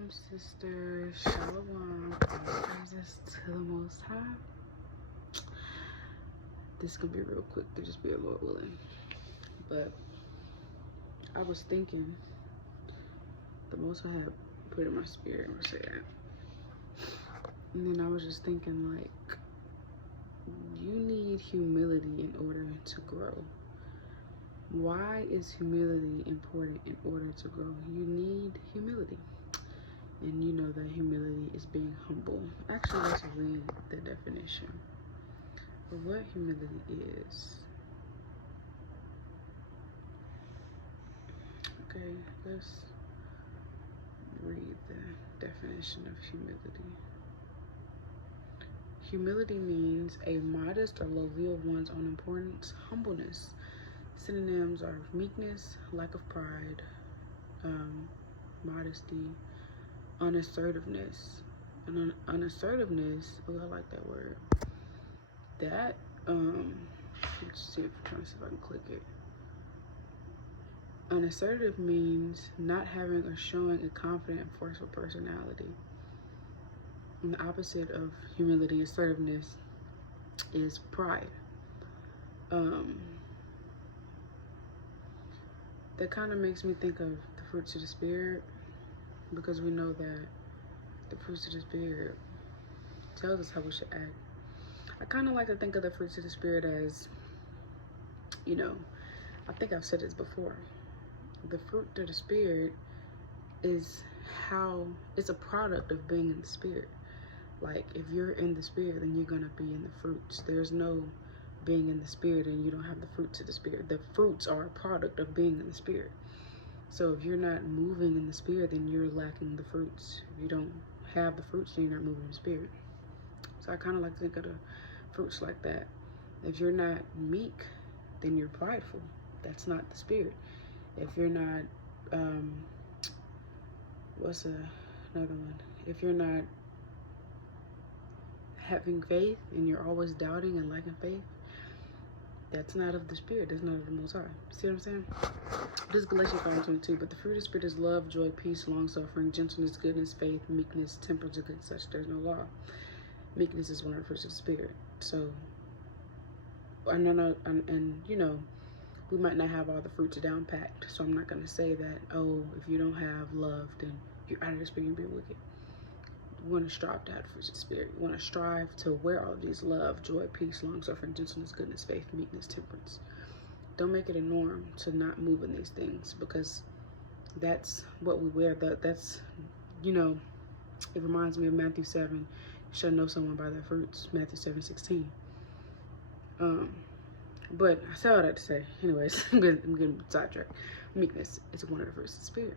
Shalom, sisters. Shalom. Praises to the Most High. This could be real quick to just be a Lord willing. But I was thinking, the Most High had put in my spirit and say that. And then I was just thinking, like, you need humility in order to grow. Why is humility important in order to grow? You need humility. And you know that humility is being humble. Actually, let's read the definition of what humility is. Okay, let's read the definition of humility. Humility means a modest or low view of one's own importance, humbleness. Synonyms are meekness, lack of pride, modesty, unassertiveness. And unassertiveness, oh, I like that word. That, let's see if I'm trying to see if I can click it. Unassertive means not having or showing a confident and forceful personality. And the opposite of humility, assertiveness, is pride. That kind of makes me think of the fruits of the Spirit, because we know that the fruits of the Spirit tells us how we should act. I kind of like to think of the fruits of the Spirit as, you know, I think I've said this before. The fruit of the Spirit is how, it's a product of being in the Spirit. Like, if you're in the Spirit, then you're going to be in the fruits. There's no being in the Spirit and you don't have the fruits of the Spirit. The fruits are a product of being in the Spirit. So if you're not moving in the Spirit, then you're lacking the fruits. If you don't have the fruits, then you're not moving in the Spirit. So I kind of like to think of the fruits like that. If you're not meek, then you're prideful. That's not the Spirit. If you're not, what's another one? If you're not having faith and you're always doubting and lacking faith, that's not of the Spirit. That's not of the Most High. See what I'm saying? This is Galatians 5:22. But the fruit of the Spirit is love, joy, peace, long-suffering, gentleness, goodness, faith, meekness, temperance, against such there's no law. Meekness is one of the fruits of the Spirit. So, and you know, we might not have all the fruits down packed. So I'm not going to say that, oh, if you don't have love, then you're out of the Spirit, you're being wicked. We want to strive to have the fruits of the Spirit. We want to strive to wear all of these: love, joy, peace, long-suffering, gentleness, goodness, faith, meekness, temperance. Don't make it a norm to not move in these things, because that's what we wear. That's, you know, it reminds me of Matthew 7. You shall know someone by their fruits. Matthew 7:16. But I said all that to say, anyways, I'm getting sidetracked. Meekness is one of the fruits of the Spirit.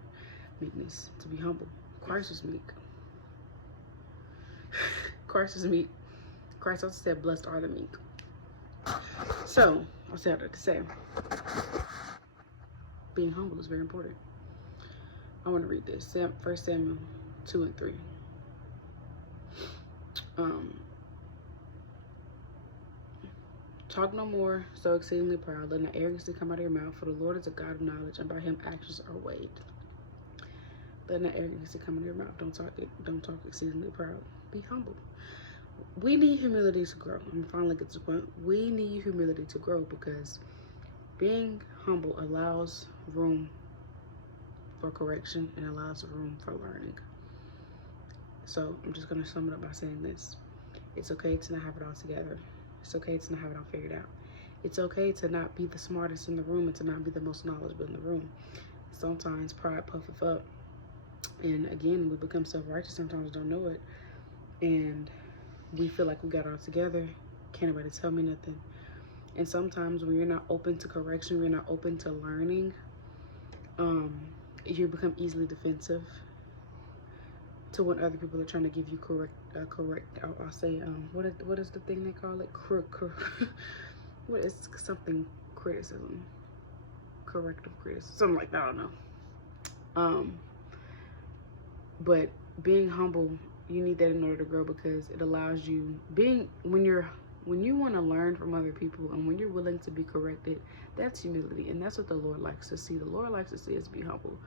Meekness, to be humble. Christ was meek. Christ is meek. Christ also said, blessed are the meek. So, I'll say all that to say, being humble is very important. I want to read this. 1 Samuel 2 and 3. Talk no more so exceedingly proud, let no arrogancy come out of your mouth, for the Lord is a God of knowledge, and by him actions are weighed. Let no arrogancy come out of your mouth. Don't talk exceedingly proud. Be humble. We need humility to grow. I'm finally get to the point. We need humility to grow, because being humble allows room for correction and allows room for learning. So I'm just going to sum it up by saying this. It's okay to not have it all together. It's okay to not have it all figured out. It's okay to not be the smartest in the room and to not be the most knowledgeable in the room. Sometimes pride puffeth up. And again, we become self-righteous, sometimes don't know it. And we feel like we got it all together. Can't nobody tell me nothing. And sometimes when you're not open to correction, you're not open to learning, you become easily defensive to when other people are trying to give you I'll say, what is the thing they call it? What is something criticism? Corrective criticism, something like that, I don't know. But being humble, you need that in order to grow, because it allows you, when you want to learn from other people and when you're willing to be corrected, that's humility. And that's what the Lord likes to see. The Lord likes to see us be humble.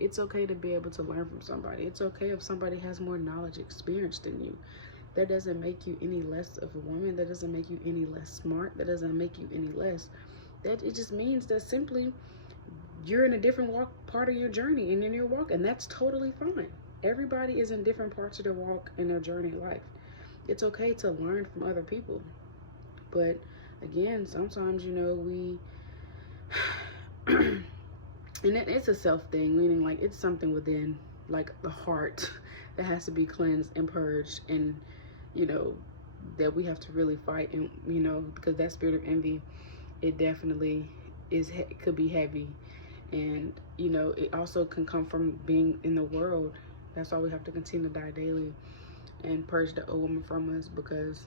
It's okay to be able to learn from somebody. It's okay if somebody has more knowledge, experience than you. That doesn't make you any less of a woman. That doesn't make you any less smart. That doesn't make you any less. That it just means that simply you're in a different part of your journey and in your walk, and that's totally fine. Everybody is in different parts of their walk in their journey in life. It's okay to learn from other people. But again, sometimes, we and it's a self thing, meaning like it's something within like the heart that has to be cleansed and purged, and that we have to really fight, and because that spirit of envy, it definitely could be heavy, and it also can come from being in the world. That's why we have to continue to die daily and purge the old woman from us, because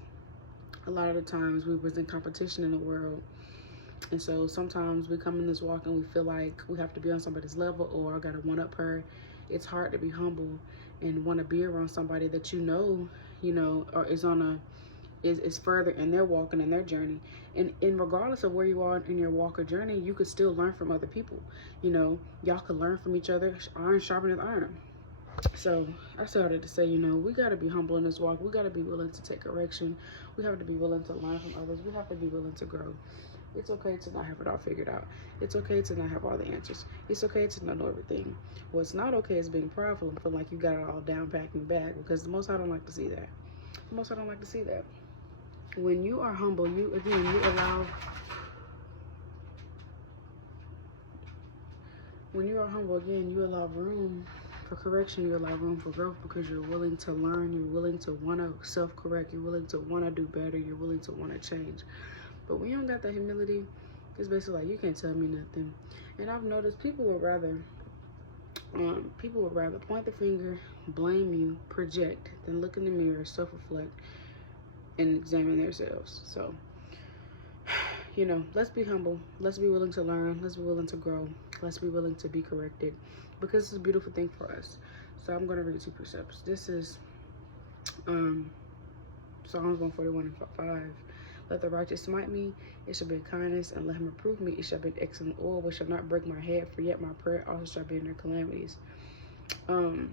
a lot of the times we was in competition in the world. And so sometimes we come in this walk and we feel like we have to be on somebody's level, or I gotta one up her. It's hard to be humble and want to be around somebody that or is further in their walk and in their journey. And regardless of where you are in your walk or journey, you could still learn from other people. Y'all can learn from each other. Iron sharpeneth iron. So I started to say, we got to be humble in this walk. We got to be willing to take correction. We have to be willing to learn from others. We have to be willing to grow. It's okay to not have it all figured out. It's okay to not have all the answers. It's okay to not know everything. What's not okay is being prideful and feeling like you got it all down, packed, and back, because the Most High don't like to see that. The Most High don't like to see that. When you are humble, you allow... When you are humble, again, you allow room for correction. You allow room for growth, because you're willing to learn. You're willing to want to self-correct. You're willing to want to do better. You're willing to want to change. But when you don't got that humility, it's basically like, you can't tell me nothing. And I've noticed people would rather point the finger, blame you, project, than look in the mirror, self-reflect, and examine themselves. So, let's be humble. Let's be willing to learn. Let's be willing to grow. Let's be willing to be corrected, because it's a beautiful thing for us. So I'm going to read 2 precepts. This is Psalms 141:5. Let the righteous smite me, it shall be kindness, and let him reprove me, it shall be excellent oil, which shall not break my head, for yet my prayer also shall be in their calamities. I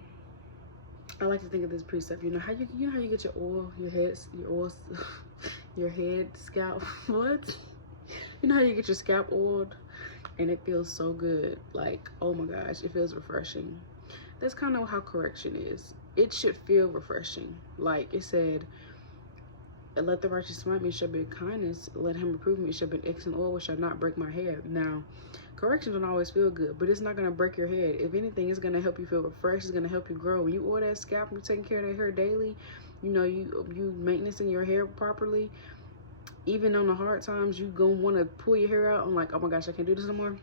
like to think of this precept. How you get your oil, your head, scalp, what? How you get your scalp oiled, and it feels so good. Like, oh my gosh, it feels refreshing. That's kind of how correction is. It should feel refreshing. Like it said, let the righteous smite me, it shall be kindness. Let him reprove me, it shall be excellent oil, which shall not break my head. Now, correction don't always feel good, but it's not going to break your head. If anything, it's going to help you feel refreshed. It's going to help you grow. When you oil that scalp, you're taking care of that hair daily. You maintaining your hair properly. Even on the hard times, you gonna want to pull your hair out. I'm like, oh my gosh, I can't do this no more.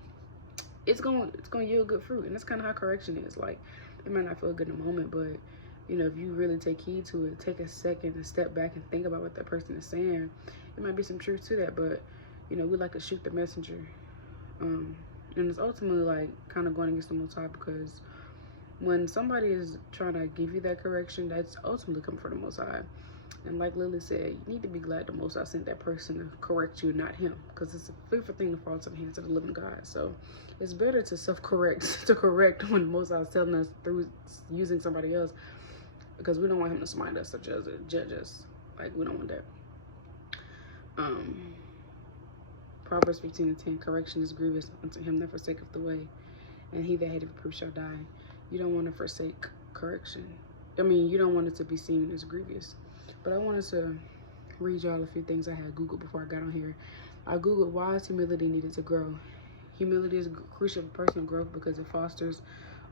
It's gonna yield good fruit, and that's kind of how correction is. Like, it might not feel good in the moment, but if you really take heed to it, take a second and step back and think about what that person is saying, it might be some truth to that. But we like to shoot the messenger, and it's ultimately like kind of going against the Most High, because when somebody is trying to give you that correction, that's ultimately coming from the Most High. And like Lily said, you need to be glad the Most High sent that person to correct you, not him, because it's a fearful thing to fall into the hands of the living God. So it's better to self-correct, to correct when the Most High is telling us through using somebody else, because we don't want him to smite us or judge us. Like, we don't want that. Proverbs 15:10, correction is grievous unto him that forsaketh the way, and he that hateth reproof shall die. You don't want to forsake correction. You don't want it to be seen as grievous. But I wanted to read y'all a few things I had Googled before I got on here. I Googled, why is humility needed to grow? Humility is crucial for personal growth because it fosters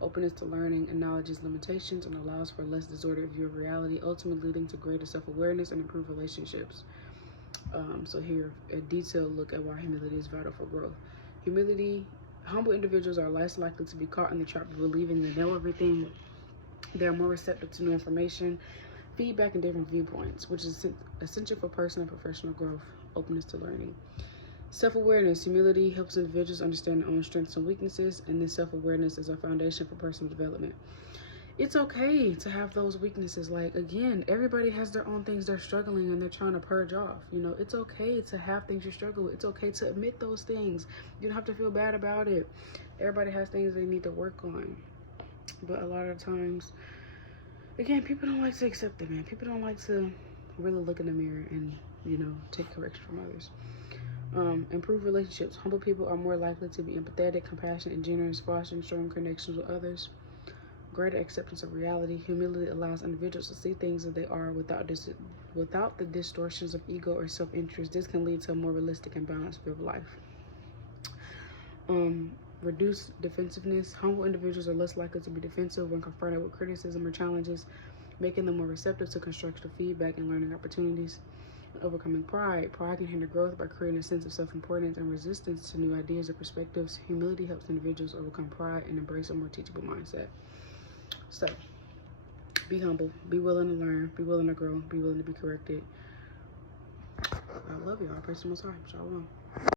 openness to learning, acknowledges limitations, and allows for a less disordered view of reality, ultimately leading to greater self-awareness and improved relationships. So here, a detailed look at why humility is vital for growth. Humble individuals are less likely to be caught in the trap of believing they know everything. They are more receptive to new information, feedback, and different viewpoints, which is essential for personal and professional growth, openness to learning. Self-awareness. Humility helps individuals understand their own strengths and weaknesses, and this self-awareness is a foundation for personal development. It's okay to have those weaknesses. Like, again, everybody has their own things they're struggling and they're trying to purge off. It's okay to have things you struggle with. It's okay to admit those things. You don't have to feel bad about it. Everybody has things they need to work on. But a lot of times, again, people don't like to accept it, man. People don't like to really look in the mirror and, you know, take correction from others. Improve relationships. Humble people are more likely to be empathetic, compassionate, and generous, fostering strong connections with others. Greater acceptance of reality. Humility allows individuals to see things as they are without the distortions of ego or self-interest. This can lead to a more realistic and balanced view of life. Reduce defensiveness. Humble individuals are less likely to be defensive when confronted with criticism or challenges, making them more receptive to constructive feedback and learning opportunities. Overcoming pride. Pride can hinder growth by creating a sense of self-importance and resistance to new ideas or perspectives. Humility helps individuals overcome pride and embrace a more teachable mindset. So, be humble, be willing to learn, be willing to grow, be willing to be corrected. I love y'all. I praise the Most High. Shalom.